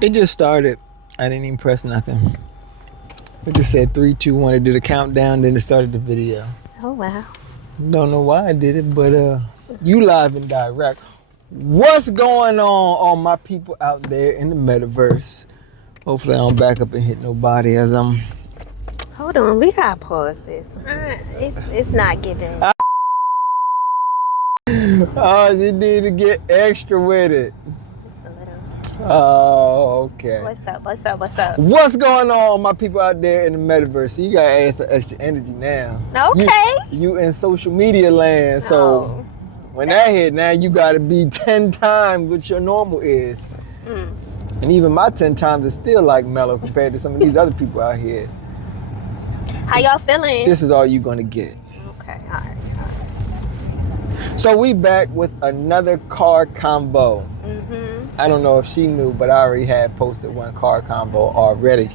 It just started. I didn't even press nothing. It just said 3, 2, 1. It did a countdown, then it started the video. Oh, wow. Don't know why I did it, but you live and direct. What's going on, all my people out there in the metaverse? Hopefully I don't back up and hit nobody as I'm... Hold on, we gotta pause this. It's not giving. Oh, you need to get extra with it. Just a little. Oh, okay. What's up? What's up? What's up? What's going on, my people out there in the metaverse? So you gotta add some extra energy now. Okay. You in social media land, so when that hit, now you gotta be 10 times what your normal is. And even my 10 times is still like mellow compared to some of these other people out here. How y'all feeling? This is all you're gonna get. Okay, all right. So we back with another card combo. I don't know if she knew, but I already had posted one card combo already.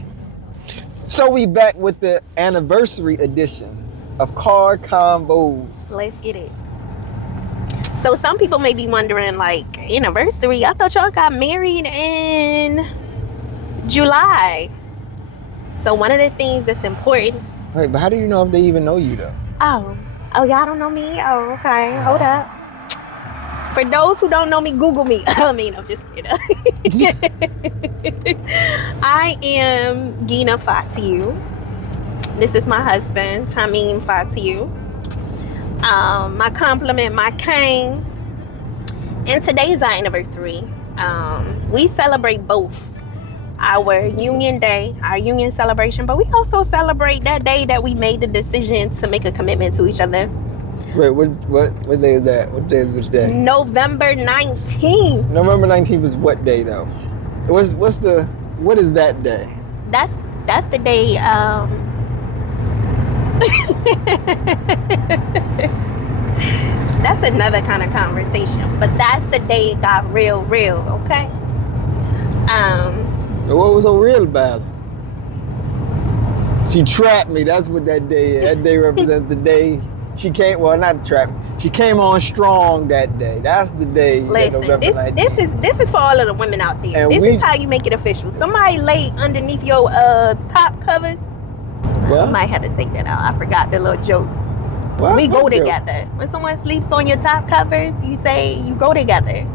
So we back with the anniversary edition of card combos. Let's get it. So some people may be wondering, like, anniversary? I thought y'all got married in July. So one of the things that's important. Wait, but how do you know if they even know you though? Oh, y'all don't know me? Oh, okay. Hold up. For those who don't know me, Google me. I'm just kidding. I am Gina Fatu. This is my husband, Tamim Fatu. My compliment, my king. And today's our anniversary. We celebrate both our union day, our union celebration, but we also celebrate that day that we made the decision to make a commitment to each other. Wait, what day is that? What day is which day? November 19th. November 19th is what day though? What is that day? That's the day that's another kind of conversation, but that's the day it got real, okay? What was so real about it? She trapped me. That's what that day is. That day represents the day she came. Well, not trapped. She came on strong that day. That's the day. Listen, this is for all of the women out there. And this is how you make it official. Somebody lay underneath your top covers. What? I might have to take that out. I forgot the little joke. What? We go together. When someone sleeps on your top covers, you say you go together.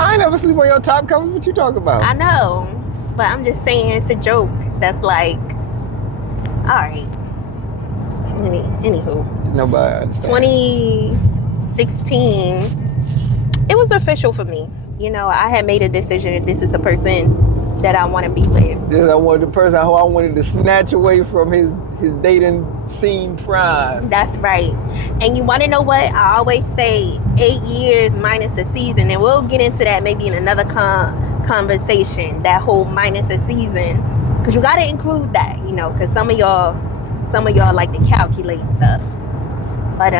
I ain't never sleep on your top covers. What you talking about? I know, but I'm just saying it's a joke. That's like, all right. Anywho. Nobody understands. 2016, it was official for me. You know, I had made a decision. This is the person that I want to be with. This is the person who I wanted to snatch away from his dating scene prime. That's right. And you want to know what? I always say 8 years minus a season, and we'll get into that maybe in another conversation, that whole minus a season, because you got to include that, you know, because some of y'all like to calculate stuff. But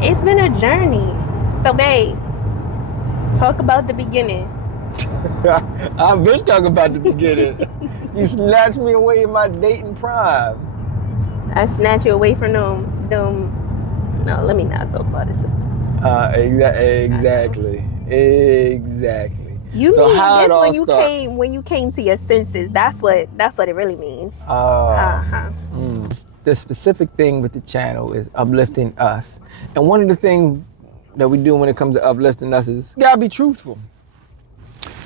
it's been a journey. So babe, talk about the beginning. I've been talking about the beginning. You snatched me away in my dating prime. I snatch you away from them. No, let me not talk about it, sister. Exactly. You so mean how this when when you came to your senses? That's what it really means. The specific thing with the channel is uplifting us, and one of the things that we do when it comes to uplifting us is gotta be truthful.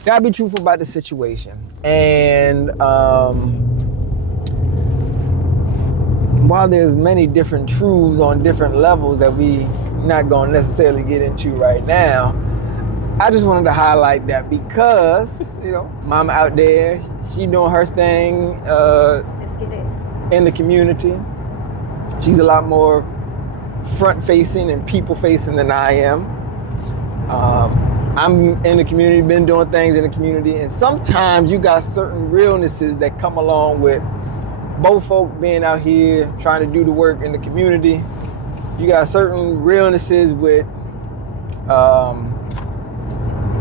Gotta be truthful about the situation. And while there's many different truths on different levels that we not gonna necessarily get into right now, I just wanted to highlight that because, you know, mama out there, she doing her thing in the community. She's a lot more front-facing and people-facing than I am. I'm in the community, been doing things in the community, and sometimes you got certain realnesses that come along with both folk being out here trying to do the work in the community. You got certain realnesses with,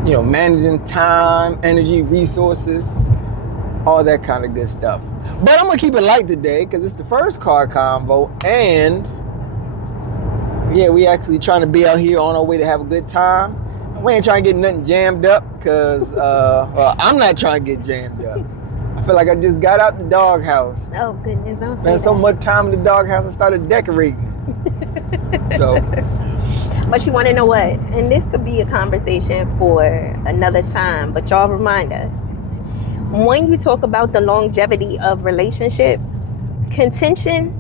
managing time, energy, resources, all that kind of good stuff. But I'm gonna keep it light today because it's the first card combo, and yeah, we actually trying to be out here on our way to have a good time. We ain't trying to get nothing jammed up because, well, I'm not trying to get jammed up. I feel like I just got out the doghouse. Oh goodness, don't Spent say so that. much time in the doghouse and started decorating. So, But you want to know what? And this could be a conversation for another time, but y'all remind us. When you talk about the longevity of relationships, contention,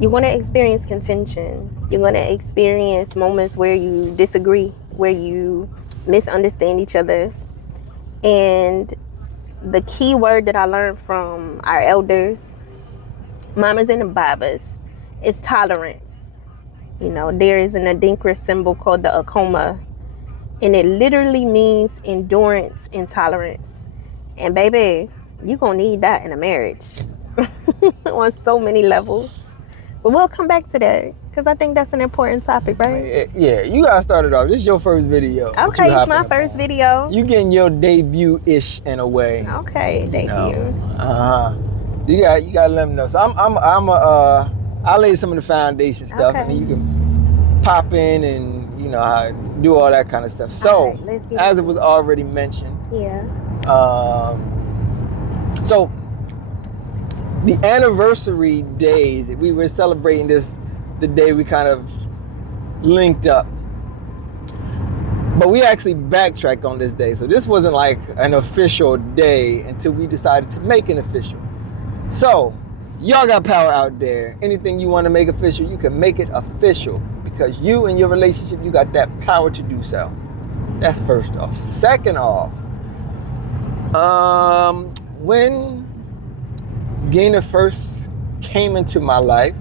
you're going to experience contention. You're going to experience moments where you disagree, where you misunderstand each other. And the key word that I learned from our elders, mamas and the babas, is tolerance. You know, there is an Adinkra symbol called the Akoma, and it literally means endurance and tolerance. And baby, you're going to need that in a marriage on so many levels. But we'll come back to that because I think that's an important topic, right? yeah, you got to start it off. This is your first video. Okay, it's my first video. You getting your debut-ish in a way. Okay, debut. You got to let them know. So I'll lay some of the foundation stuff, Okay. and then you can pop in and, you know, do all that kind of stuff. So, right, as it was already mentioned, yeah. So the anniversary day that we were celebrating this, the day we kind of linked up. But we actually backtracked on this day. So this wasn't like an official day until we decided to make it official. So y'all got power out there. Anything you want to make official, you can make it official because you and your relationship, you got that power to do so. That's first off. Second off, when Gina first came into my life,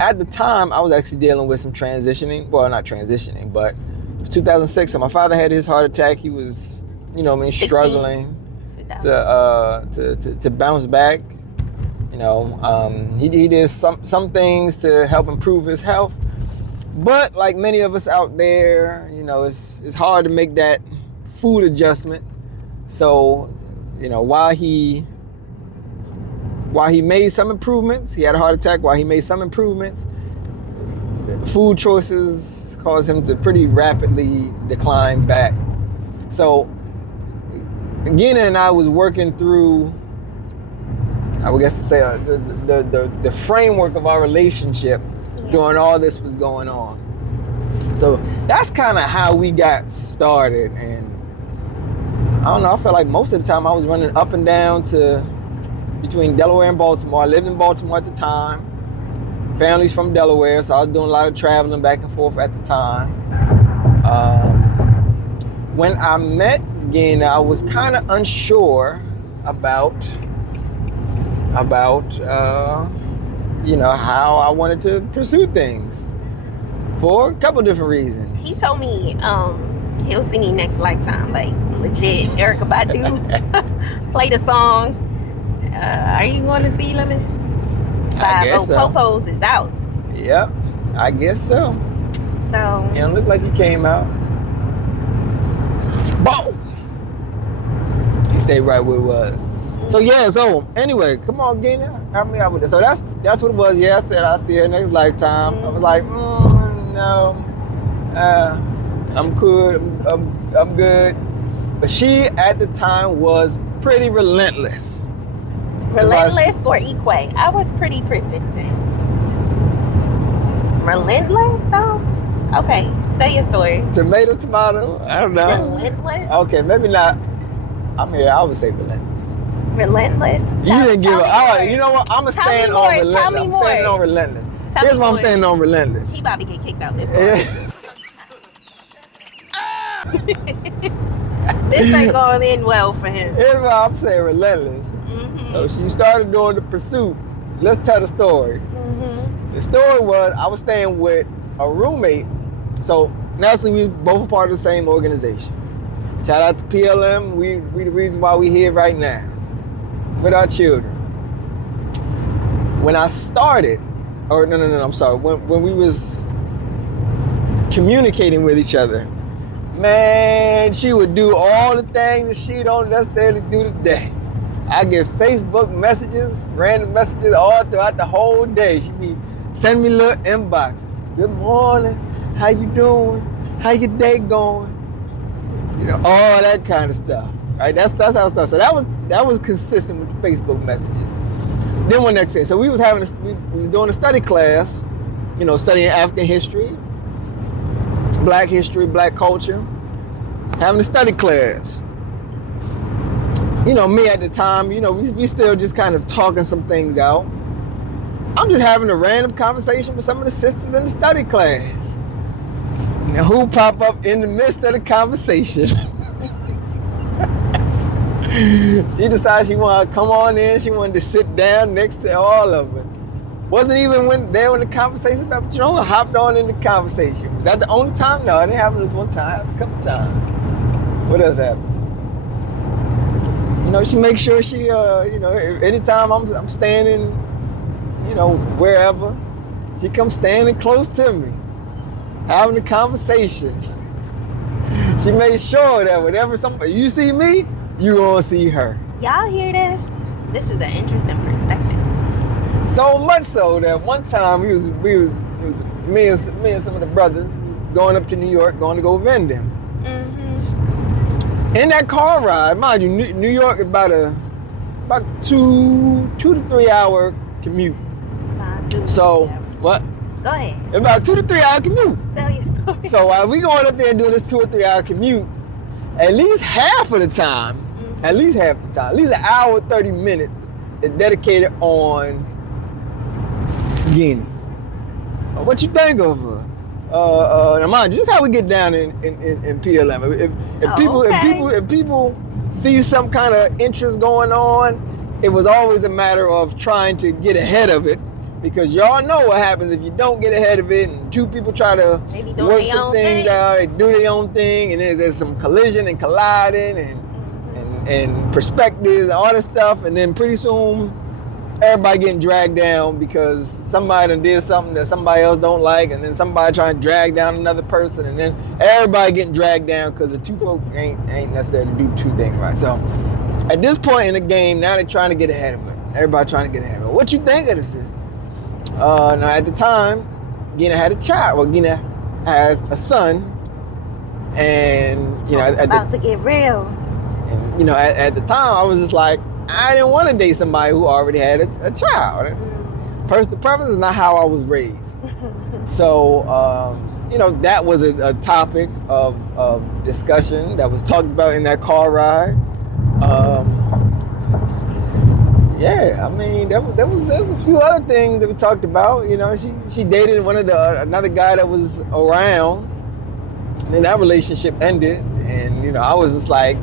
at the time I was actually dealing with some transitioning. Well, not transitioning, but it was 2006. So my father had his heart attack. He was, you know, struggling to bounce back. You know, he did some things to help improve his health. But like many of us out there, you know, it's hard to make that food adjustment. So, you know, while he made some improvements, he had a heart attack. While he made some improvements, food choices caused him to pretty rapidly decline back. So, Gina and I was working through, I would guess to say, the framework of our relationship during all this was going on. So that's kind of how we got started. And I don't know, I felt like most of the time I was running up and down between Delaware and Baltimore. I lived in Baltimore at the time. Family's from Delaware, so I was doing a lot of traveling back and forth at the time. When I met Gina, I was kind of unsure about you know, how I wanted to pursue things for a couple different reasons. He told me he'll see me next lifetime, like legit. Erykah Badu play the song. Are you going to speed limit? I guess so. Popos is out. Yep, I guess so. So it don't look like he came out. Boom! He stayed right where it was. So yeah, so anyway, come on, Gina, help me out with this. So that's what it was. Yeah, I said I'll see her next lifetime. I was like, no, I'm good. I'm good. But she at the time was pretty relentless. Relentless or equate? I was pretty persistent. Relentless though? Okay, tell your story. Tomato. I don't know. Relentless? Okay, maybe not. I mean, I would say relentless. Relentless? You didn't give up. All right, you know what? I'm going to stand on relentless. I'm standing on relentless. Here's why I'm standing on relentless. He about to get kicked out this one. This ain't going in well for him. Here's why I'm saying relentless. Mm-hmm. So she started doing the pursuit. Let's tell the story. Mm-hmm. The story was I was staying with a roommate. So naturally we both part of the same organization. Shout out to PLM. We the reason why we here right now with our children. When I started, I'm sorry. When we was communicating with each other, man, she would do all the things that she don't necessarily do today. I get Facebook messages, random messages all throughout the whole day. She be sending me little inboxes. Good morning, how you doing? How your day going? You know, all that kind of stuff. Right? That's how stuff. So that was consistent with the Facebook messages. Then one next thing. So we was doing a study class, you know, studying African history, black history, black culture, having a study class. You know, me at the time, you know, we still just kind of talking some things out. I'm just having a random conversation with some of the sisters in the study class. Now, who pop up in the midst of the conversation? She decided she wanted to come on in. She wanted to sit down next to all of it. Wasn't even there when the conversation started. You know, hopped on in the conversation. Was that the only time? No, it didn't happen this one time. A couple times. What else happened? You know, she makes sure she, you know, anytime I'm standing, you know, wherever, she comes standing close to me, having a conversation. She made sure that whenever you see me, you gonna see her. Y'all hear this? This is an interesting perspective. So much so that one time me and some of the brothers going up to New York, going to go vending. In that car ride, mind you, New York is about a 2 to 3 hour commute. So what? Go ahead. It's about a 2 to 3 hour commute. Tell your story. So while we going up there and doing this 2 or 3 hour commute, at least half of the time, at least an hour 30 minutes is dedicated on Guinea. What you think of her? Now mind you, this is how we get down in PLM. If people see some kind of interest going on, it was always a matter of trying to get ahead of it, because y'all know what happens if you don't get ahead of it and two people try to work some things out, they do their own thing, and there's some collision and colliding and perspectives and all this stuff, and then pretty soon everybody getting dragged down because somebody done did something that somebody else don't like, and then somebody trying to drag down another person, and then everybody getting dragged down because the two folk ain't necessarily do two things right. So at this point in the game, now they're trying to get ahead of it. Everybody trying to get ahead of it. What you think of the system? Now at the time, Gina had a child. Well, Gina has a son, and you know, about to get real. And you know, at the time, I was just like, I didn't want to date somebody who already had a child. Personal preference is not how I was raised. So, you know, that was a topic of discussion that was talked about in that car ride. Yeah, I mean, there was a few other things that we talked about. You know, she dated another guy that was around, and then that relationship ended, and you know, I was just like,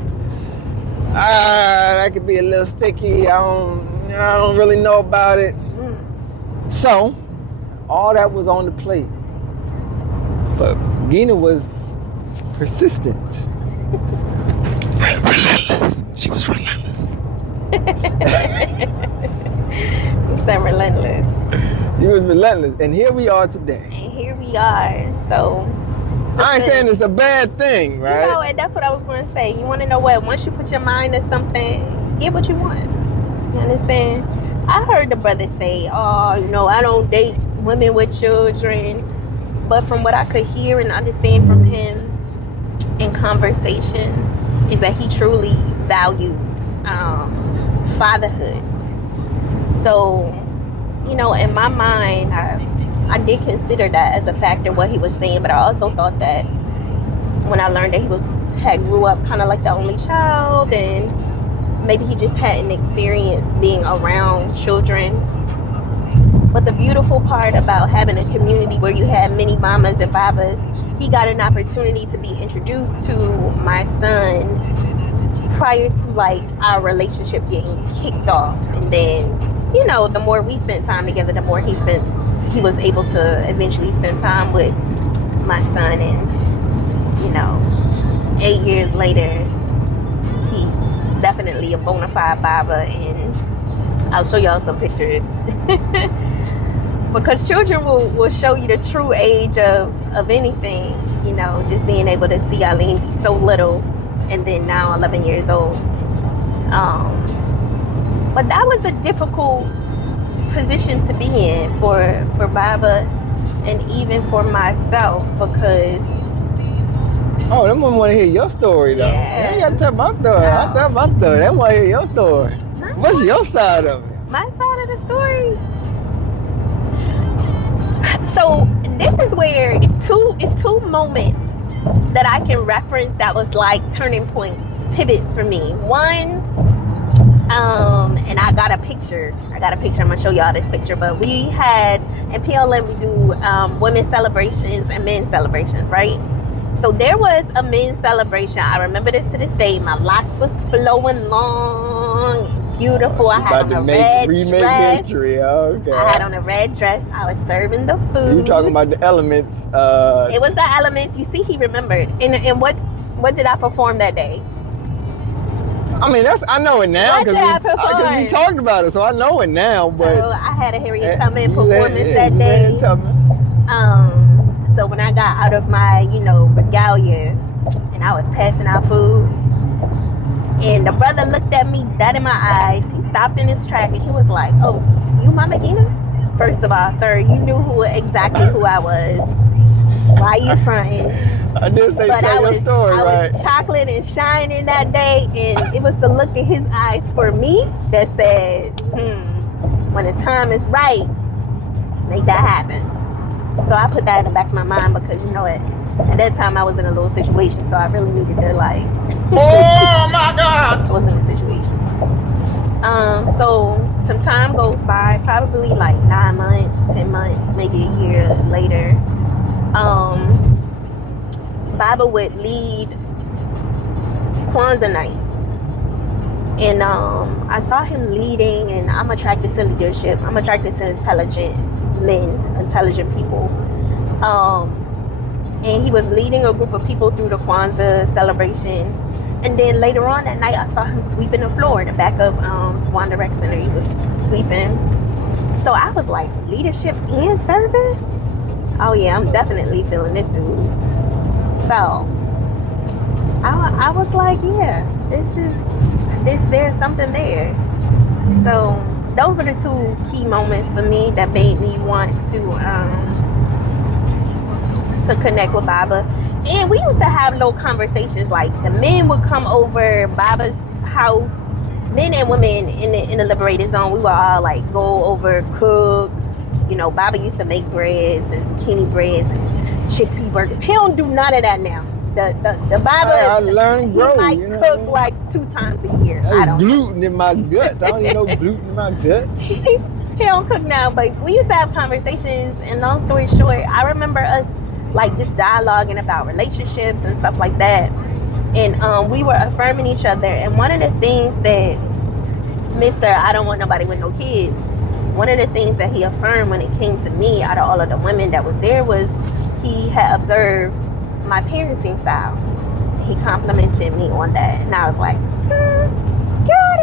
that could be a little sticky. I don't really know about it. So, all that was on the plate. But Gina was persistent. Relentless. She was relentless. You said relentless. She was relentless. And here we are today. And here we are. So I ain't saying it's a bad thing, right? You know, and that's what I was going to say. You want to know what? Once you put your mind to something, get what you want. You understand? I heard the brother say, oh, you know, I don't date women with children. But from what I could hear and understand from him in conversation is that he truly valued fatherhood. So, you know, in my mind, I did consider that as a factor, what he was saying, but I also thought that when I learned that he had grew up kind of like the only child, and maybe he just hadn't experienced being around children. But the beautiful part about having a community where you have many mamas and babas, he got an opportunity to be introduced to my son prior to like our relationship getting kicked off. And then, you know, the more we spent time together, the more he was able to eventually spend time with my son. And, you know, 8 years later, he's definitely a bona fide baba, and I'll show y'all some pictures. Because children will show you the true age of anything, you know, just being able to see Eileen be so little and then now 11 years old. But that was a difficult position to be in for Baba and even for myself, because Oh, them women want to hear your story though. Yeah. You ain't got to tell my story. I tell my story. They want to hear your story. What's your side of it? My side of the story. So this is where it's two moments that I can reference that was like turning points, pivots for me. One, and I got a picture. I'm gonna show y'all this picture. But we had in PLM we do women's celebrations and men's celebrations, right? So there was a men's celebration. I remember this to this day. My locks was flowing long, beautiful. I had on a red dress. History. Okay. I had on a red dress. I was serving the food. You talking about the elements? It was the elements. You see, he remembered. And what did I perform that day? I mean, I know it now because we talked about it, so I know it now. But so I had a Harriet Tubman performance that day. So when I got out of my, regalia, and I was passing out foods, and the brother looked at me dead in my eyes. He stopped in his track and he was like, "Oh, you Mama Gina?" First of all, sir, you knew exactly who I was. Why you fronting? I did say tell your story, right? I was chocolate and shining that day, and it was the look in his eyes for me that said, when the time is right, make that happen. So I put that in the back of my mind because, at that time I was in a little situation, so I really needed to oh my God! I was in a situation. So some time goes by, probably like 9 months, 10 months, maybe a year later. Baba would lead Kwanzaa nights, and I saw him leading, and I'm attracted to leadership. I'm attracted to intelligent men, intelligent people. And he was leading a group of people through the Kwanzaa celebration. And then later on that night, I saw him sweeping the floor in the back of Tawanda Rec Center. He was sweeping. So I was like, leadership and service? Oh yeah, I'm definitely feeling this dude. So I was like, yeah, there's something there. So those were the two key moments for me that made me want to connect with Baba. And we used to have little conversations, like the men would come over Baba's house, men and women in the liberated zone. We would all like go over, cook. Baba used to make breads and zucchini breads and chickpea burgers. He don't do none of that now. The Baba, I learned and grow. He might cook like 2 times a year. I don't gluten in my guts. I don't even know gluten in my guts. He don't cook now, but we used to have conversations. And long story short, I remember us like just dialoguing about relationships and stuff like that. And we were affirming each other. And one of the things that Mr. I don't want nobody with no kids, one of the things that he affirmed when it came to me out of all of the women that was there was he had observed my parenting style. He complimented me on that. And I was like, got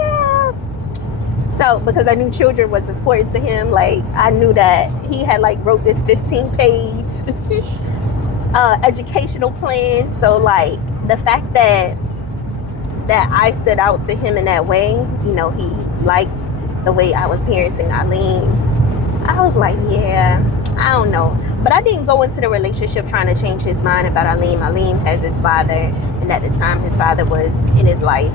him. So because I knew children was important to him, like I knew that he had like wrote this 15-page educational plan. So like the fact that I stood out to him in that way, he liked the way I was parenting Eileen. I was like, yeah, I don't know. But I didn't go into the relationship trying to change his mind about Eileen. Eileen has his father, and at the time his father was in his life.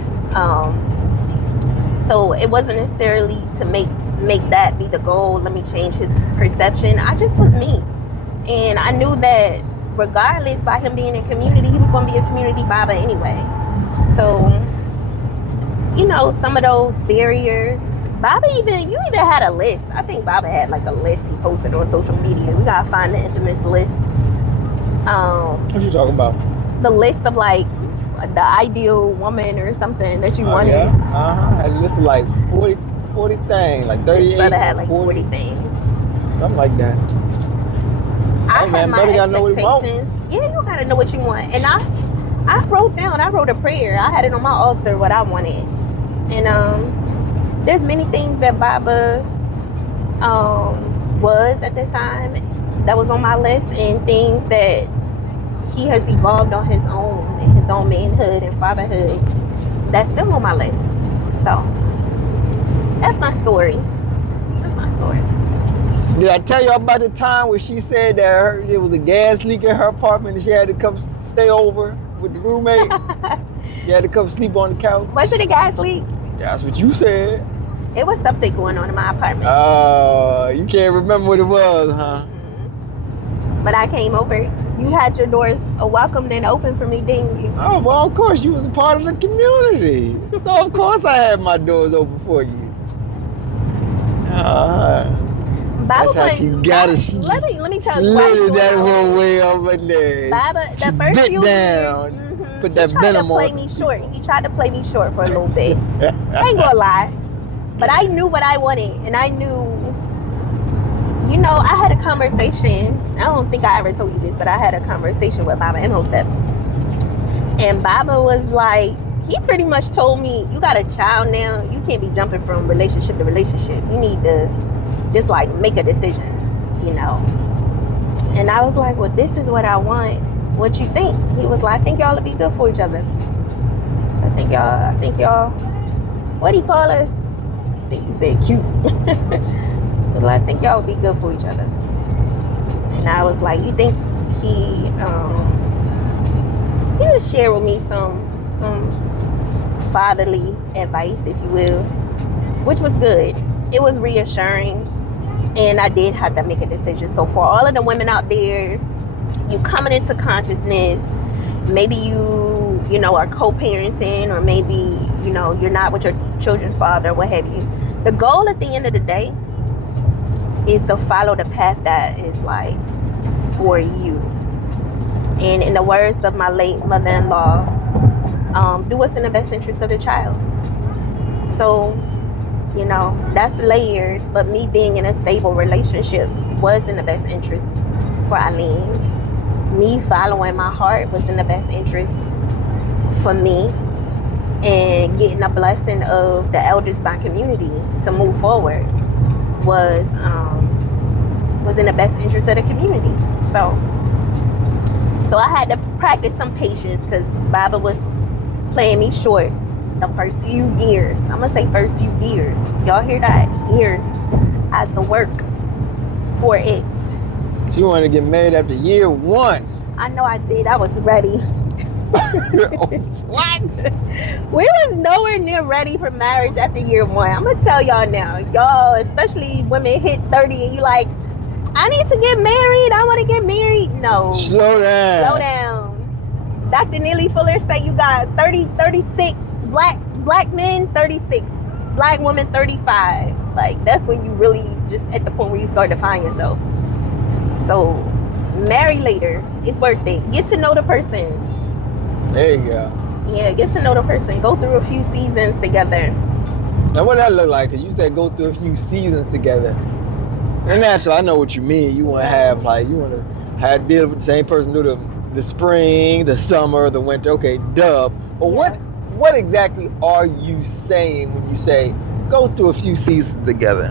So it wasn't necessarily to make that be the goal. Let me change his perception. I just was me. And I knew that regardless, by him being in community, he was going to be a community Baba anyway. So, some of those barriers, Baba you even had a list. I think Baba had like a list he posted on social media. We gotta find the infamous list. What you talking about? The list of like the ideal woman or something that you wanted. Yeah. Had a list of like 40 things, like 38. Brother had like 40 things. Something like that. I had my expectations. Yeah, you gotta know what you want. And I wrote a prayer. I had it on my altar what I wanted. And there's many things that Baba was at the time that was on my list, and things that he has evolved on his own, in his own manhood and fatherhood, that's still on my list. So that's my story. Did I tell you about the time where she said that there was a gas leak in her apartment and she had to come stay over with the roommate? You had to come sleep on the couch? Was it a gas leak? That's what you said. It was something going on in my apartment. You can't remember what it was, huh? But I came over. You had your doors welcomed and open for me, didn't you? Oh, well, of course, you was a part of the community. So, of course, I had my doors open for you. That's how she got it. Let me tell you. Slid that whole way over there. Baba, the first few down. years, Put that venom on. He tried to play me short for a little bit. I ain't gonna lie. But I knew what I wanted, and I knew, I had a conversation. I don't think I ever told you this, but I had a conversation with Baba and Hotep. And Baba was like, he pretty much told me, you got a child now, you can't be jumping from relationship to relationship. You need to just like make a decision, And I was like, well, this is what I want. What you think? He was like, I think y'all would be good for each other. So I think y'all, what do you call us? I think he said cute. But I think y'all would be good for each other. And I was like, you think he just shared with me some fatherly advice, if you will, which was good. It was reassuring, and I did have to make a decision. So for all of the women out there, you coming into consciousness, maybe you are co-parenting, or maybe you're not with your children's father, or what have you. The goal at the end of the day is to follow the path that is like for you. And in the words of my late mother-in-law, do what's in the best interest of the child. So, that's layered, but me being in a stable relationship was in the best interest for Eileen. Me following my heart was in the best interest for me, and getting a blessing of the elders by community to move forward was in the best interest of the community. So I had to practice some patience, because Baba was playing me short the first few years. I'm gonna say first few years. Y'all hear that? Years. I had to work for it. She wanted to get married after year 1. I know I did. I was ready. What? We was nowhere near ready for marriage after year 1. I'm gonna tell y'all now. Y'all, especially women hit 30 and you like, I need to get married. I want to get married. No. Slow down. Dr. Neely Fuller said you got 36 black men, 36. Black women, 35. Like, that's when you really just at the point where you start to find yourself. So, marry later. It's worth it. Get to know the person. There you go. Yeah, get to know the person. Go through a few seasons together. Now, what that look like? Cause you said go through a few seasons together. And naturally, I know what you mean. You want to have deal with the same person through the spring, the summer, the winter. Okay, dub. But what exactly are you saying when you say go through a few seasons together?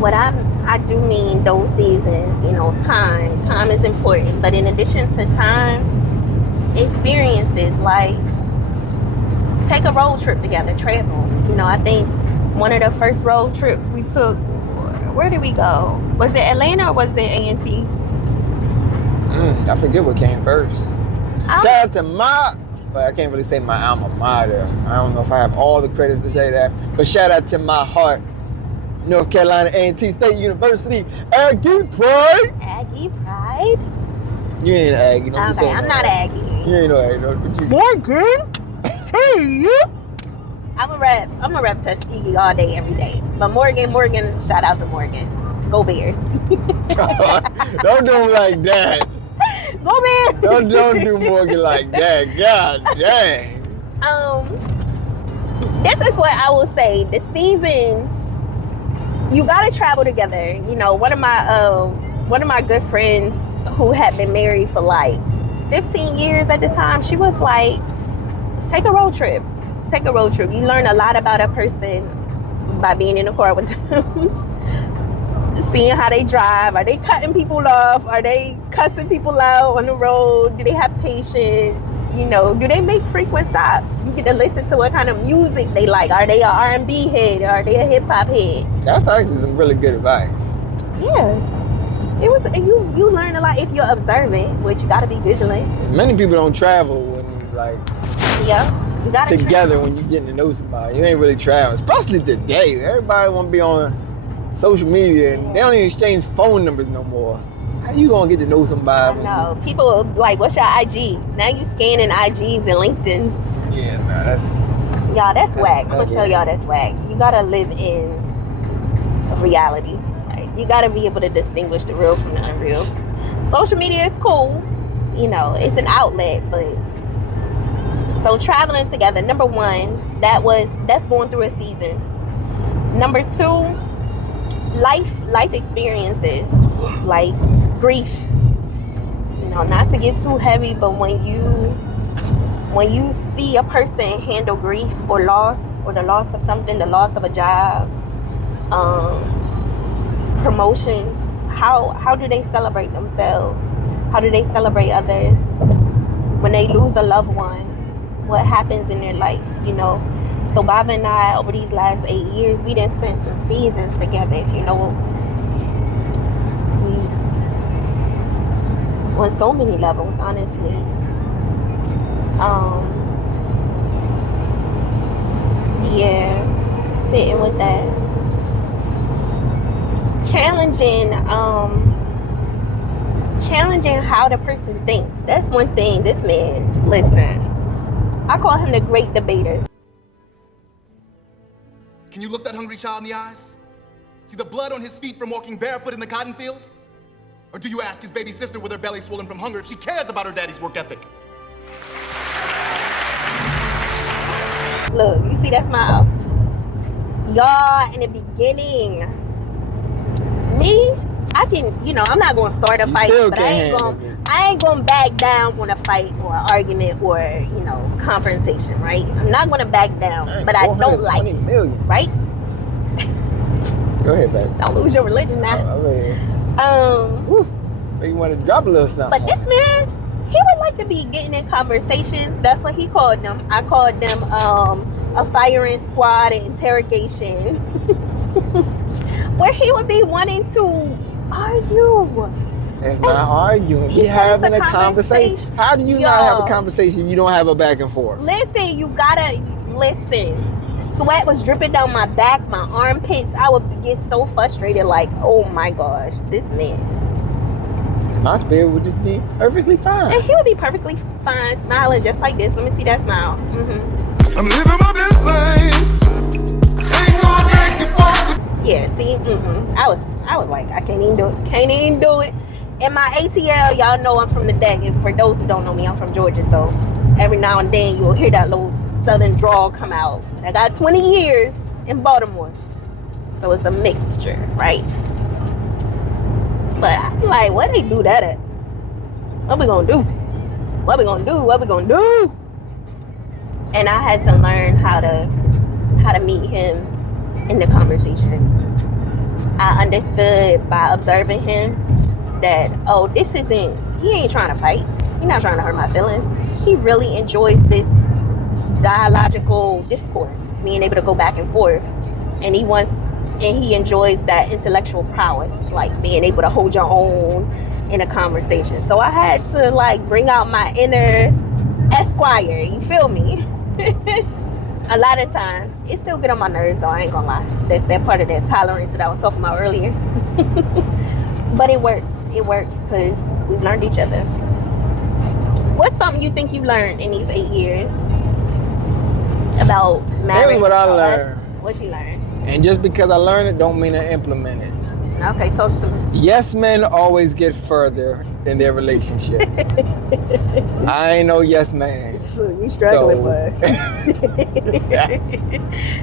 What I do mean those seasons, time is important. But in addition to time, experiences, like take a road trip together, travel. I think one of the first road trips we took, where did we go? Was it Atlanta or was it A&T? I forget what came first. Shout out to but I can't really say my alma mater. I don't know if I have all the credits to say that, but shout out to my heart, North Carolina A&T State University, Aggie Pride. Aggie Pride? You ain't Aggie. Okay, I'm not Aggie. You ain't no Aggie. Morgan? Tell you? I'm a rep Tuskegee all day, every day. But Morgan, shout out to Morgan. Go Bears. Don't do him like that. Go Bears. Don't do Morgan like that. God dang. This is what I will say. The seasons, you gotta travel together. One of my good friends who had been married for like 15 years at the time, she was like, take a road trip. You learn a lot about a person by being in the car with them. Seeing how they drive. Are they cutting people off? Are they cussing people out on the road? Do they have patience? Do they make frequent stops? You get to listen to what kind of music they like. Are they a R&B head? Are they a hip hop head? That's actually some really good advice. Yeah. It was you learn a lot if you're observant, which you gotta be vigilant. Many people don't travel when like Yeah, you gotta together when you're getting to know somebody. You ain't really traveling, especially today. Everybody want to be on social media and they don't even exchange phone numbers no more. How you gonna get to know somebody? No, people like, what's your IG? Now you scanning IGs and LinkedIn's. Yeah, no, that's whack. I'm gonna tell y'all that's whack. You gotta live in reality. Right? You gotta be able to distinguish the real from the unreal. Social media is cool, you know, it's an outlet, but so traveling together. Number one, that's going through a season. Number two, life experiences, like grief. You know, not to get too heavy, but when you see a person handle grief or loss, or the loss of something, the loss of a job, promotions, how do they celebrate themselves? How do they celebrate others? When they lose a loved one, what happens in their life, you know? So Bob and I, over these last 8 years, we done spent some seasons together, if you know. On so many levels, honestly. Yeah, sitting with that. Challenging how the person thinks. That's one thing. This man, listen, I call him the great debater. Can you look that hungry child in the eyes? See the blood on his feet from walking barefoot in the cotton fields? Or do you ask his baby sister with her belly swollen from hunger if she cares about her daddy's work ethic? Look, you see that smile? Y'all, in the beginning, me, I can, you know, I'm not going to start a fight, but I ain't going to back down on a fight or an argument or, you know, confrontation, right? I'm not going to back down, but I don't like it, right? Go ahead, baby. Don't lose your religion now. You want to drop a little something. But this man, he would like to be getting in conversations. That's what he called them. I called them a firing squad, an interrogation. Where he would be wanting to argue. It's not arguing. He's having a conversation. How do you not have a conversation if you don't have a back and forth? Listen, you gotta listen. Sweat was dripping down my back, my armpits. I would get so frustrated, like, oh my gosh, this man. My spirit would just be perfectly fine. And he would be perfectly fine, smiling just like this. Let me see that smile. Mm-hmm. I'm living my best life. Ain't gonna make it for. Yeah, see, I was like, I can't even do it. Can't even do it. In my ATL, y'all know I'm from the deck. And for those who don't know me, I'm from Georgia. So every now and then you'll hear that little southern drawl come out. I got 20 years in Baltimore. So it's a mixture, right? But I'm like, what they do that at? What we gonna do? What we gonna do? What we gonna do? And I had to learn how to meet him in the conversation. I understood by observing him that, oh, he ain't trying to fight. He's not trying to hurt my feelings. He really enjoys this dialogical discourse, being able to go back and forth. And he enjoys that intellectual prowess, like being able to hold your own in a conversation. So I had to like bring out my inner Esquire, you feel me? A lot of times, it still get on my nerves though, I ain't gonna lie. That's that part of that tolerance that I was talking about earlier. But it works because we've learned each other. What's something you think you learned in these 8 years about marriage? Here's what I learned. What you learned? And just because I learned it don't mean I implement it. Okay, talk to me. Yes, men always get further in their relationship. I ain't no yes man. So you struggling, bud.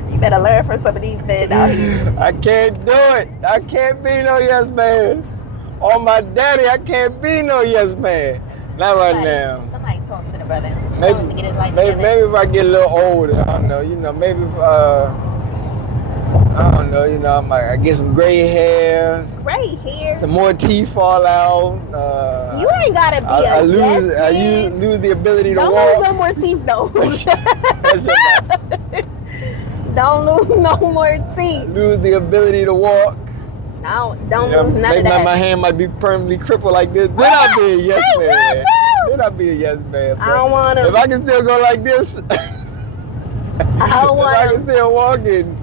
You better learn from some of these men out here. I can't do it. I can't be no yes man. On my daddy, I can't be no yes man. Not right now. Somebody talk to the brother. Maybe, to get his life maybe if I get a little older, I don't know. You know, maybe if I don't know, you know, I get some gray hair. Gray hair? Some more teeth fall out. You ain't gotta be I lose the ability to walk. Don't lose no more teeth, though. Don't lose no more teeth. Lose the ability to walk. Don't lose none of maybe that. my hand might be permanently crippled like this. Then I'll be a yes man. Then I'll be a yes man. I don't want to. If I can still go like this, I don't if I can want to. still walk and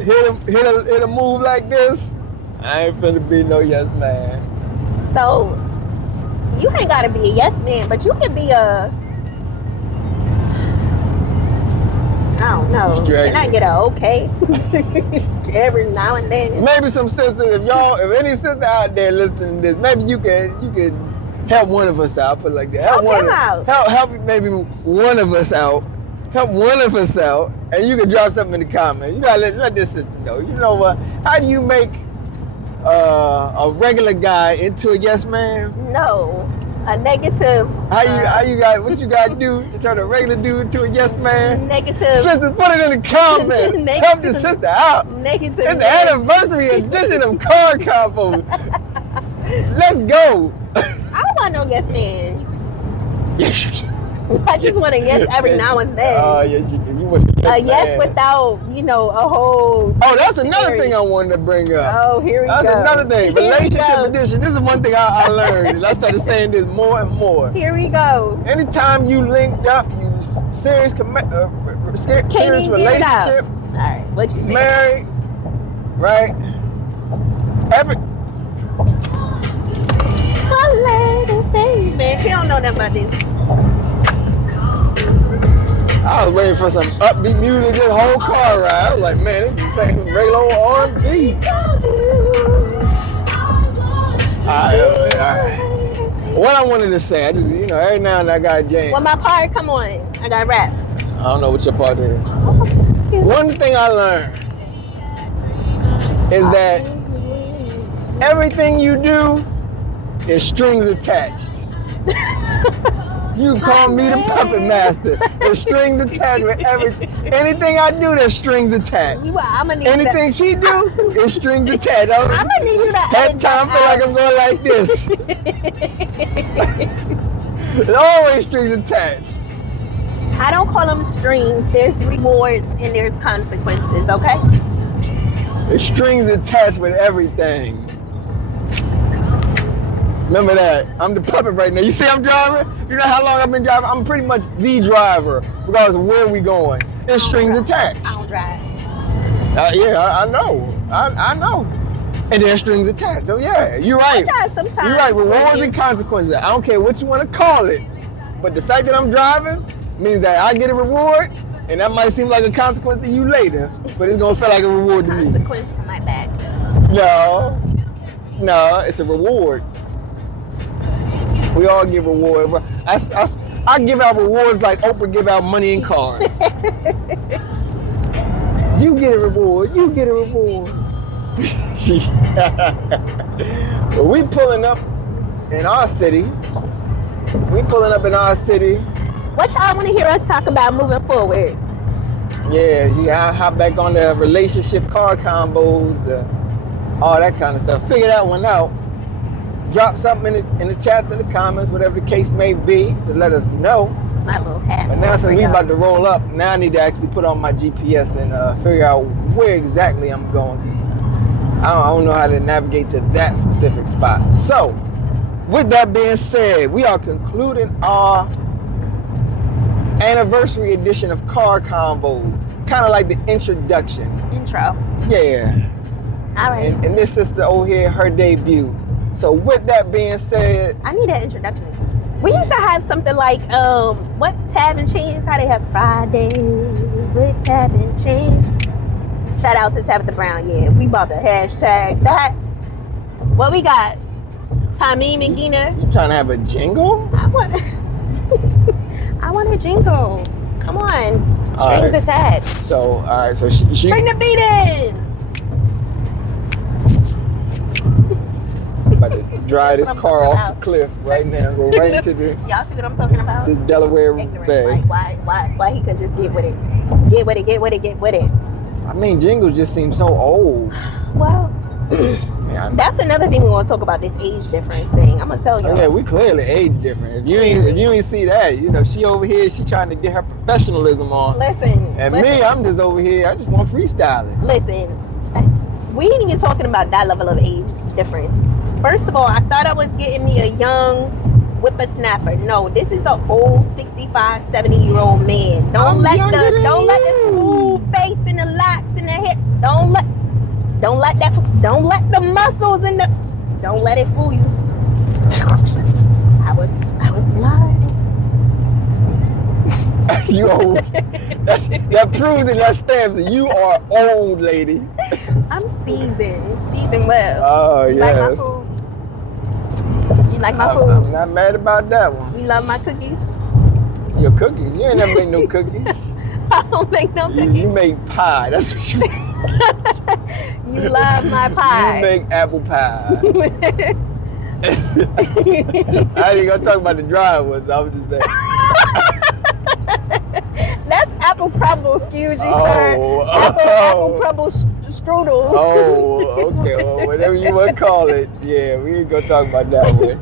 hit a move like this, I ain't finna be no yes man. So, you ain't got to be a yes man, but you can be a... I don't know. Can I get a okay every now and then? Maybe some sisters, if any sister out there listening to this, maybe you could help one of us out. Put it like that. Help him out. Help maybe one of us out. Help one of us out, and you can drop something in the comments. You gotta let this sister know. You know what? How do you make a regular guy into a yes man? No, a negative. What you gotta do to turn a regular dude into a yes man? Negative. Sisters, put it in the comments. Negative. Help the sister out. Negative. It's the anniversary edition of Car Convos. Let's go. I don't want no yes man. Yes, you do. I just want a yes every now and then. Oh, yes, you do. You want a yes, Yes man. without, a whole... Oh, that's another thing I wanted to bring up. Oh, here we go. That's another thing. Here we Relationship go. edition. This is one thing I learned. I started saying this more and more. Here we go. Anytime you linked up, you serious Can't serious even get it out. relationship, All right, what you say? married, right? My little baby. He don't know nothing about this. I was waiting for some upbeat music this whole car ride. I was like, man, this is playing some regular old R&B. All right. What I wanted to say, I just, every now and then I got jam. Well, my part, come on. I got rap. I don't know what your part is. One thing I learned is that everything you do is strings attached. You call me the puppet master. There's strings attached with everything. Anything I do, there's strings attached. I'm gonna need Anything she do, is strings attached. I'm gonna need you to That time I feel like I'm going like this. There's always strings attached. I don't call them strings. There's rewards and there's consequences, okay? There's strings attached with everything. Remember that. I'm the puppet right now. You see I'm driving? You know how long I've been driving? I'm pretty much the driver, regardless of where we going. There's strings attached. I don't drive. I know. I know. And there's strings attached. So yeah, you're right. I drive sometimes. You're right. Rewards and consequences. I don't care what you want to call it. But the fact that I'm driving means that I get a reward, and that might seem like a consequence to you later, but it's going to feel like a reward to me. Consequence to my back. No, it's a reward. We all give rewards. I give out rewards like Oprah give out money in cars. You get a reward. You get a reward. But we pulling up in our city. What y'all want to hear us talk about moving forward? Yeah, you hop back on the relationship car combos, all that kind of stuff. Figure that one out. Drop something in the chats and the comments, whatever the case may be, to let us know. My little hat. But now since we about to roll up, now I need to actually put on my GPS and figure out where exactly I'm going. I don't know how to navigate to that specific spot. So, with that being said, we are concluding our anniversary edition of Car Convos. Kind of like the introduction. Intro. Yeah. All right. And this sister over here, her debut. So with that being said, I need that introduction. We need to have something like, what, Tab and Chains? How they have Fridays with Tab and Chains? Shout out to Tabitha Brown. Yeah, we about to hashtag that. What we got? Tamim and Gina. you trying to have a jingle? I want a jingle. Come on. Strings attached. So, all right, so she Bring the beat in. about to drive this car off the cliff right now, go right into Y'all see what I'm talking about? this Delaware Ignorant. Bay. Like, why he could just get with it? Get with it. I mean, jingles just seem so old. Well, Man, that's another thing we want to talk about, this age difference thing. I'm gonna tell you. yeah, we clearly age different. If you ain't see that, she over here, she trying to get her professionalism on. Listen. And me, I'm just over here, I just want freestyling. Listen. We ain't even talking about that level of age difference. First of all, I thought I was getting me a young whippersnapper. No, this is an old 65, 70-year-old man. Don't let the smooth face and the locks and the hair. Don't let the muscles and don't let it fool you. I was blind. You old. That proves and that stamps that you are old, lady. I'm seasoned well. Oh, you yes. like my food? You like my food? I'm not mad about that one. You love my cookies? Your cookies? You ain't never make no cookies. I don't make no cookies. You make pie. That's what you make. You love my pie. You make apple pie. I ain't gonna talk about the dry ones. I was just saying. That's apple crumble, excuse you, Oh, sir. Apple crumble strudel. Oh, okay. Well, whatever you want to call it. Yeah, we ain't gonna talk about that one.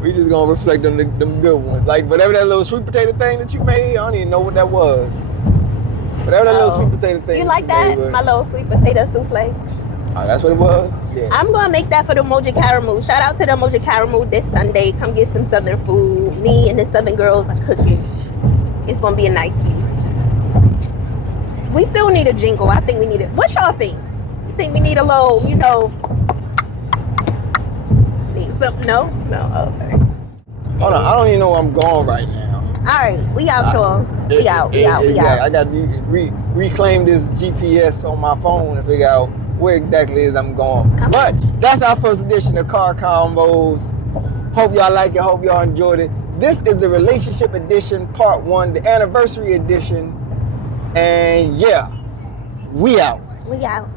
We just gonna reflect on them good ones. Like whatever that little sweet potato thing that you made, I don't even know what that was. Whatever that little sweet potato thing. You like that? My little sweet potato souffle. Oh, that's what it was? Yeah. I'm gonna make that for the Moja Caramel. Shout out to the Moja Caramel this Sunday. Come get some Southern food. Me and the Southern girls are cooking. It's gonna be a nice feast. We still need a jingle. I think we need it. What y'all think? You think we need a little, need something? No? No, okay. Hold on, I don't even know where I'm going right now. All right, we out, y'all. We out. I got to reclaim this GPS on my phone to figure out where exactly is I'm going. But that's our first edition of Car Convos. Hope y'all like it. Hope y'all enjoyed it. This is the relationship edition, part 1, the anniversary edition. And yeah, we out. We out.